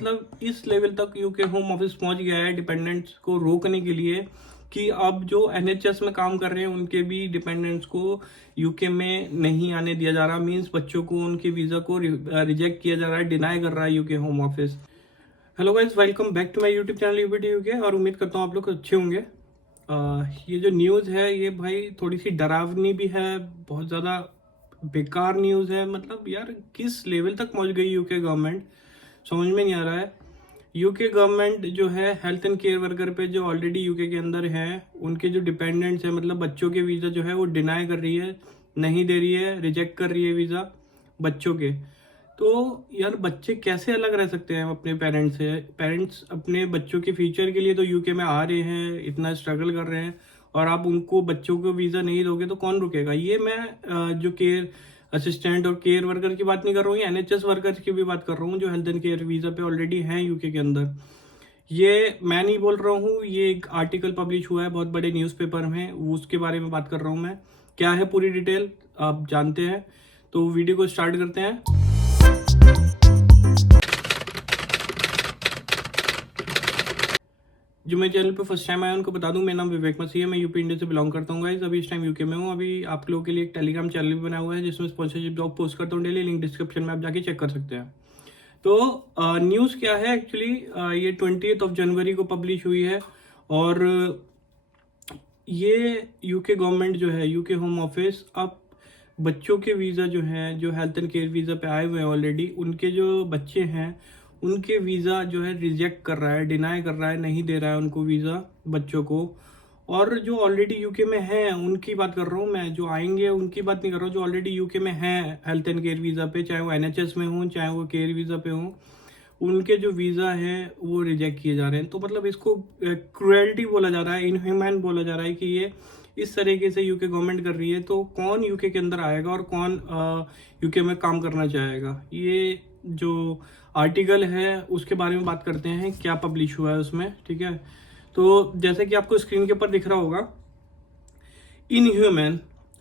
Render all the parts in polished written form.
मतलब इस लेवल तक यूके होम ऑफिस पहुंच गया है डिपेंडेंट्स को रोकने के लिए कि अब जो एनएचएस में काम कर रहे हैं उनके भी डिपेंडेंट्स को यूके में नहीं आने दिया जा रहा। मींस बच्चों को उनके वीजा को रिजेक्ट किया जा रहा है, डिनाई कर रहा है UK home office. Hello guys, welcome back to my YouTube channel UBT UK और उम्मीद करता हूँ आप लोग अच्छे होंगे। ये जो न्यूज़ है ये भाई थोड़ी सी डरावनी भी है, बहुत ज़्यादा बेकार न्यूज़ है। मतलब यार किस लेवल तक पहुँच गई यूके गवर्नमेंट, समझ में नहीं आ रहा है। यूके गवर्नमेंट जो है हेल्थ एंड केयर वर्कर पे जो ऑलरेडी यूके के अंदर हैं उनके जो डिपेंडेंट्स हैं, मतलब बच्चों के वीज़ा जो है वो डिनाई कर रही है, नहीं दे रही है, रिजेक्ट कर रही है वीज़ा बच्चों के। तो यार बच्चे कैसे अलग रह सकते हैं अपने पेरेंट्स से। पेरेंट्स अपने बच्चों के फ्यूचर के लिए तो यूके में आ रहे हैं, इतना स्ट्रगल कर रहे हैं, और आप उनको बच्चों को वीज़ा नहीं दोगे तो कौन रुकेगा। ये मैं जो केयर असिस्टेंट और केयर वर्कर की बात नहीं कर रहा हूँ, एनएचएस वर्कर्स की भी बात कर रहा हूँ जो हेल्थ एंड केयर वीज़ा पे ऑलरेडी हैं यूके के अंदर। ये मैं नहीं बोल रहा हूँ, ये एक आर्टिकल पब्लिश हुआ है बहुत बड़े न्यूज़पेपर में, उसके बारे में बात कर रहा हूँ मैं। क्या है पूरी डिटेल आप जानते हैं, तो वीडियो को स्टार्ट करते हैं। जो मेरे चैनल पे फर्स्ट टाइम आया उनको बता दूं, मेरा नाम विवेक मसीह है, मैं यूपी इंडिया से बिलोंग करता हूँ गाइस। अभी इस टाइम यूके में हूँ। अभी आप लोगों के लिए एक टेलीग्राम चैनल भी बना हुआ है जिसमें स्पॉन्सरशिप जॉब पोस्ट करता हूँ डेली, लिंक डिस्क्रिप्शन में आप जाके चेक कर सकते हैं। तो न्यूज़ क्या है एक्चुअली, ये 20 जनवरी को पब्लिश हुई है और ये यूके गवर्नमेंट जो है, यूके होम ऑफिस अब बच्चों के वीज़ा जो हैं, जो हेल्थ एंड केयर वीज़ा पे आए हुए हैं ऑलरेडी, उनके जो बच्चे हैं उनके वीज़ा जो है रिजेक्ट कर रहा है, डिनाई कर रहा है, नहीं दे रहा है उनको वीज़ा बच्चों को। और जो ऑलरेडी यूके में हैं उनकी बात कर रहा हूँ मैं, जो आएंगे उनकी बात नहीं कर रहा हूँ। जो ऑलरेडी यूके में हैं हेल्थ एंड केयर वीज़ा पे, चाहे वो एनएचएस में हों चाहे वो केयर वीज़ा पे हों, उनके जो वीज़ा हैं वो रिजेक्ट किए जा रहे हैं। तो मतलब इसको क्रुएल्टी बोला जा रहा है, इनह्यूमैन बोला जा रहा है कि ये इस तरीके से यूके गवर्नमेंट कर रही है। तो कौन यूके के अंदर आएगा और कौन यूके में काम करना चाहेगा। ये जो आर्टिकल है उसके बारे में बात करते हैं, क्या पब्लिश हुआ है उसमें, ठीक है। तो जैसे कि आपको स्क्रीन के ऊपर दिख रहा होगा, inhuman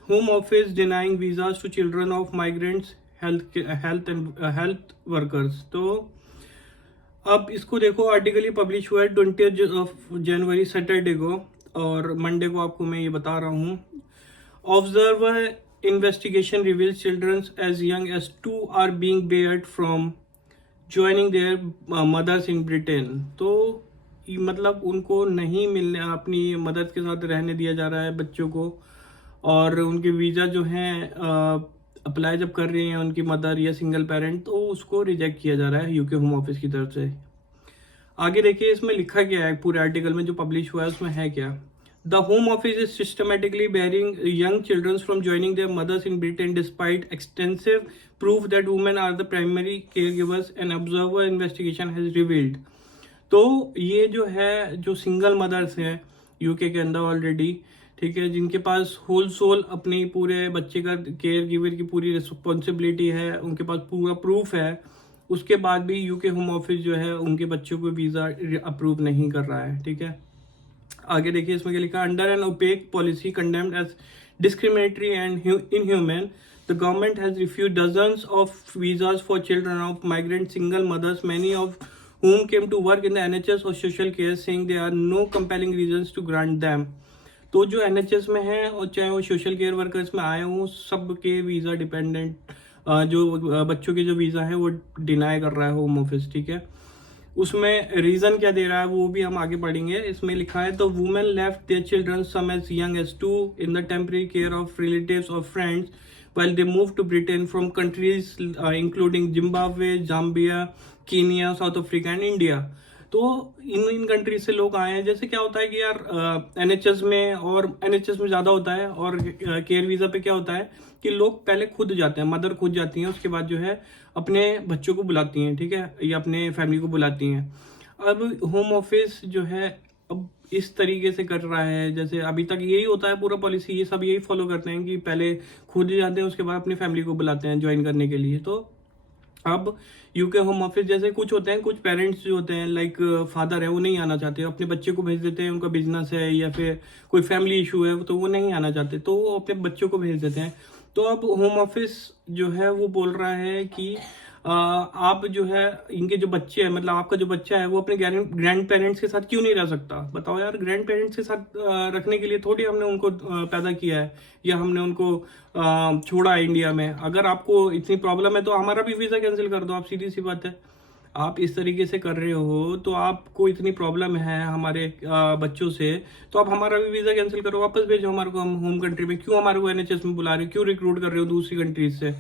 home office denying visas to children of migrants health workers. तो अब इसको देखो, आर्टिकल ये पब्लिश हुआ है 20 जनवरी सैटरडे को, और मंडे को आपको मैं ये बता रहा हूँ। Observer investigation reveals children as young as 2 are being barred from joining their mothers in Britain. तो मतलब उनको नहीं मिलने, अपनी मदद के साथ रहने दिया जा रहा है बच्चों को, और उनके वीज़ा जो हैं अप्लाई जब कर रही हैं उनकी मदर या सिंगल पेरेंट, तो उसको रिजेक्ट किया जा रहा है यूके होम ऑफिस की तरफ से। आगे देखिए इसमें लिखा क्या है, पूरे आर्टिकल में जो पब्लिश हुआ है उसमें है क्या। The home office is systematically barring young children from joining their mothers in Britain despite extensive proof that women are the primary care givers and observer investigation has revealed. तो ये जो है, जो सिंगल मदर्स हैं UK के अंदर already, ठीक है, जिनके पास होल सोल अपनी पूरे बच्चे का केयर गिवर की पूरी रिस्पॉन्सिबिलिटी है, उनके पास पूरा प्रूफ है, उसके बाद भी यूके होम ऑफिस जो है उनके बच्चों को वीज़ा अप्रूव नहीं कर रहा है, ठीक है। आगे देखिए इसमें क्या लिखा, under an opaque policy condemned as discriminatory and inhuman the government has refused dozens of visas for children of migrant single mothers, many of whom came to work in the NHS or social care, saying there are no compelling reasons to grant them। तो जो NHS में है और चाहे वो social care workers में आए हों, सब के वीज़ा डिपेंडेंट जो बच्चों के जो वीज़ा है वो डिनाई कर रहा है होम ऑफिस, ठीक है। उसमें रीज़न क्या दे रहा है वो भी हम आगे पढ़ेंगे। इसमें लिखा है, तो women left their children some as young as 2 in the temporary care of relatives और friends while they moved to Britain from countries including Zimbabwe, Zambia, Kenya, South Africa and India। तो इन कंट्रीज से लोग आए हैं। जैसे क्या होता है कि यार एनएचएस में, और एनएचएस में ज़्यादा होता है, और केयर वीज़ा पे क्या होता है कि लोग पहले खुद जाते हैं, मदर खुद जाती हैं, उसके बाद जो है अपने बच्चों को बुलाती हैं, ठीक है, या अपने फैमिली को बुलाती हैं। अब होम ऑफिस जो है अब इस तरीके से कर रहा है, जैसे अभी तक यही होता है पूरा पॉलिसी, ये सब यही फॉलो करते हैं कि पहले खुद जाते हैं उसके बाद अपनी फैमिली को बुलाते हैं ज्वाइन करने के लिए। तो अब यूके होम ऑफिस जैसे कुछ होते हैं, कुछ पेरेंट्स जो होते हैं लाइक फादर है वो नहीं आना चाहते, अपने बच्चे को भेज देते हैं, उनका बिजनेस है या फिर कोई फैमिली इशू है तो वो नहीं आना चाहते, तो वो अपने बच्चों को भेज देते हैं। तो अब होम ऑफिस जो है वो बोल रहा है कि आप जो है इनके जो बच्चे हैं, मतलब आपका जो बच्चा है वो अपने ग्रैंड पेरेंट्स के साथ क्यों नहीं रह सकता? बताओ यार, ग्रैंड पेरेंट्स के साथ रखने के लिए थोड़ी हमने उनको पैदा किया है या हमने उनको छोड़ा है इंडिया में। अगर आपको इतनी प्रॉब्लम है तो हमारा भी वीज़ा कैंसिल कर दो आप, सीधी सी बात है। आप इस तरीके से कर रहे हो तो आपको इतनी प्रॉब्लम है हमारे बच्चों से, तो आप हमारा भी वीज़ा कैंसिल करो, वापस भेजो हमारे को हम होम कंट्री में। क्यों हमारे को एनएचएस में बुला रहे हो, क्यों रिक्रूट कर रहे हो दूसरी कंट्रीज से?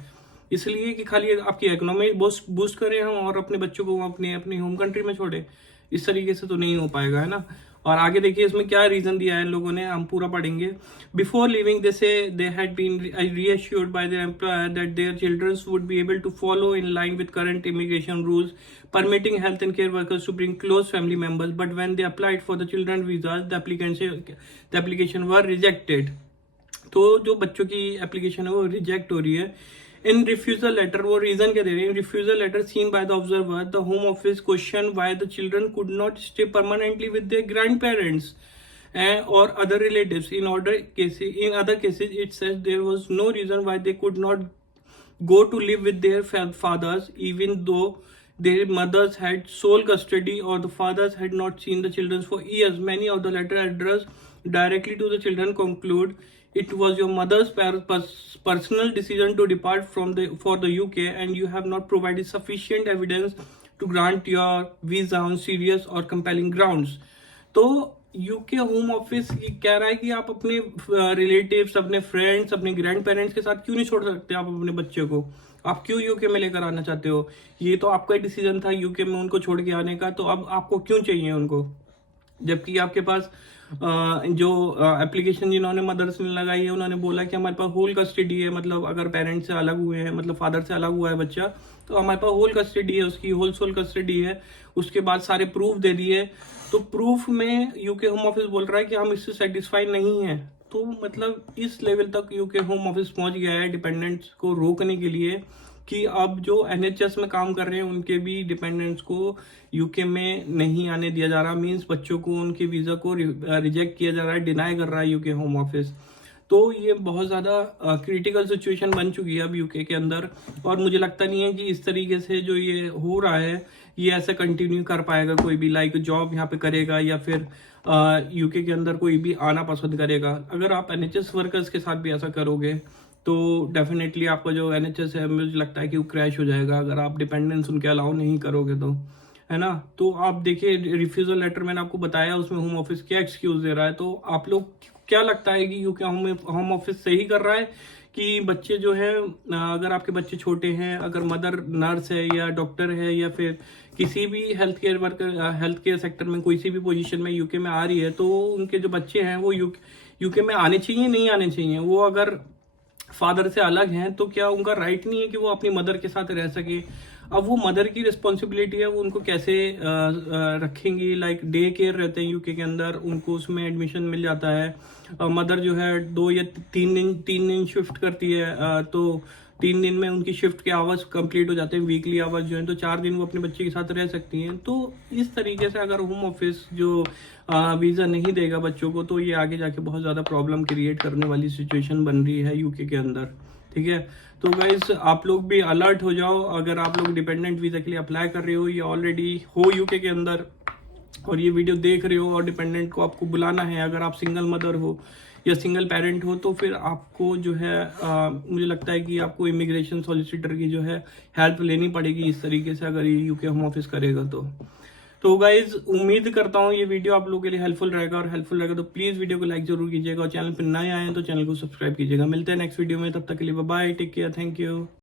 इसलिए कि खाली आपकी इकोनॉमी बूस्ट करें हम और अपने बच्चों को अपने अपनी होम कंट्री में छोड़े। इस तरीके से तो नहीं हो पाएगा, है ना। और आगे देखिए इसमें क्या रीजन दिया है इन लोगों ने, हम पूरा पढ़ेंगे। Before leaving they say they had been reassured by their employer that their childrens would be able to follow in line with current immigration rules permitting health and care workers to bring close family members, but when they applied for the children visas the application were rejected। तो जो बच्चों की application है वो reject हो रही है। In refusal letter, वो रीजन क्या दे रहे हैं? In refusal letter seen by the observer the home Office question why the children could not stay permanently with their grandparents और other relatives. In other cases it says there was no reason why they could not go to live with their fathers even though their mothers had sole custody or the fathers had not seen the children for years. Many of the letters addressed directly to the children conclude it was your mother's personal decision to depart for the UK and you have not provided sufficient evidence to grant your visa on serious or compelling grounds। तो UK home office कह रहा है कि आप अपने relatives, अपने friends, अपने grand parents के साथ क्यों नहीं छोड़ सकते आप अपने बच्चे को? आप क्यों यूके में लेकर आना चाहते हो? ये तो आपका ही डिसीजन था यूके में उनको छोड़ के आने का, तो अब आपको क्यों चाहिए उनको? जबकि आपके पास जो एप्लीकेशन जिन्होंने मदर्स ने लगाई है उन्होंने बोला कि हमारे पास होल कस्टडी है, मतलब अगर पेरेंट्स से अलग हुए हैं, मतलब फादर से अलग हुआ है बच्चा, तो हमारे पास होल कस्टडी है, उसकी होल सोल कस्टडी है। उसके बाद सारे प्रूफ दे दिए, तो प्रूफ में यूके होम ऑफिस बोल रहा है कि हम इससे सेटिस्फाई नहीं है। तो मतलब इस लेवल तक यूके होम ऑफिस पहुंच गया है डिपेंडेंट्स को रोकने के लिए कि अब जो एनएचएस में काम कर रहे हैं उनके भी डिपेंडेंट्स को यूके में नहीं आने दिया जा रहा। मींस बच्चों को उनके वीजा को रिजेक्ट किया जा रहा है, डिनाई कर रहा है यूके होम ऑफिस। तो ये बहुत ज़्यादा क्रिटिकल सिचुएशन बन चुकी है अब यूके के अंदर, और मुझे लगता नहीं है कि इस तरीके से जो ये हो रहा है ये ऐसे कंटिन्यू कर पाएगा कोई भी, लाइक जॉब यहाँ पे करेगा या फिर यूके के अंदर कोई भी आना पसंद करेगा। अगर आप एनएचएस वर्कर्स के साथ भी ऐसा करोगे तो डेफिनेटली आपका जो एनएचएस है मुझे लगता है कि वो क्रैश हो जाएगा, अगर आप डिपेंडेंस उनके अलाउ नहीं करोगे तो, है ना। तो आप देखिए रिफ्यूजल लेटर मैंने आपको बताया उसमें होम ऑफिस क्या एक्सक्यूज दे रहा है। तो आप लोग क्या लगता है कि यूके होम ऑफिस सही कर रहा है कि बच्चे जो है, अगर आपके बच्चे छोटे हैं, अगर मदर नर्स है या डॉक्टर है या फिर किसी भी हेल्थ केयर सेक्टर में कोई सी भी पोजीशन में यूके में आ रही है, तो उनके जो बच्चे हैं वो यूके में आने चाहिए नहीं आने चाहिए? वो अगर फादर से अलग हैं तो क्या उनका राइट नहीं है कि वो अपनी मदर के साथ रह सके? अब वो मदर की रिस्पॉन्सिबिलिटी है, वो उनको कैसे रखेंगी? लाइक डे केयर रहते हैं यूके के अंदर, उनको उसमें एडमिशन मिल जाता है। मदर जो है 2 या 3 दिन शिफ्ट करती है, तो 3 दिन में उनकी शिफ्ट के आवर्स कंप्लीट हो जाते हैं, वीकली आवर्स जो है, तो 4 दिन वो अपने बच्चे के साथ रह सकती हैं। तो इस तरीके से अगर होम ऑफिस जो वीज़ा नहीं देगा बच्चों को, तो ये आगे जाके बहुत ज़्यादा प्रॉब्लम क्रिएट करने वाली सिचुएशन बन रही है यूके के अंदर, ठीक है। तो गाइस आप लोग भी अलर्ट हो जाओ, अगर आप लोग डिपेंडेंट वीज़ा के लिए अप्लाई कर रहे हो या ऑलरेडी हो यूके के अंदर और ये वीडियो देख रहे हो और डिपेंडेंट को आपको बुलाना है, अगर आप सिंगल मदर हो या सिंगल पेरेंट हो, तो फिर आपको जो है मुझे लगता है कि आपको इमिग्रेशन सॉलिसिटर की जो है हेल्प लेनी पड़ेगी इस तरीके से, अगर ये यूके होम ऑफिस करेगा तो गाइज उम्मीद करता हूँ ये वीडियो आप लोगों के लिए हेल्पफुल रहेगा, और हेल्पफुल रहेगा तो प्लीज़ वीडियो को लाइक जरूर कीजिएगा और चैनल पर नए आए हैं तो चैनल को सब्सक्राइब कीजिएगा। मिलते हैं नेक्स्ट वीडियो में, तब तक के लिए bye bye, take care, thank you.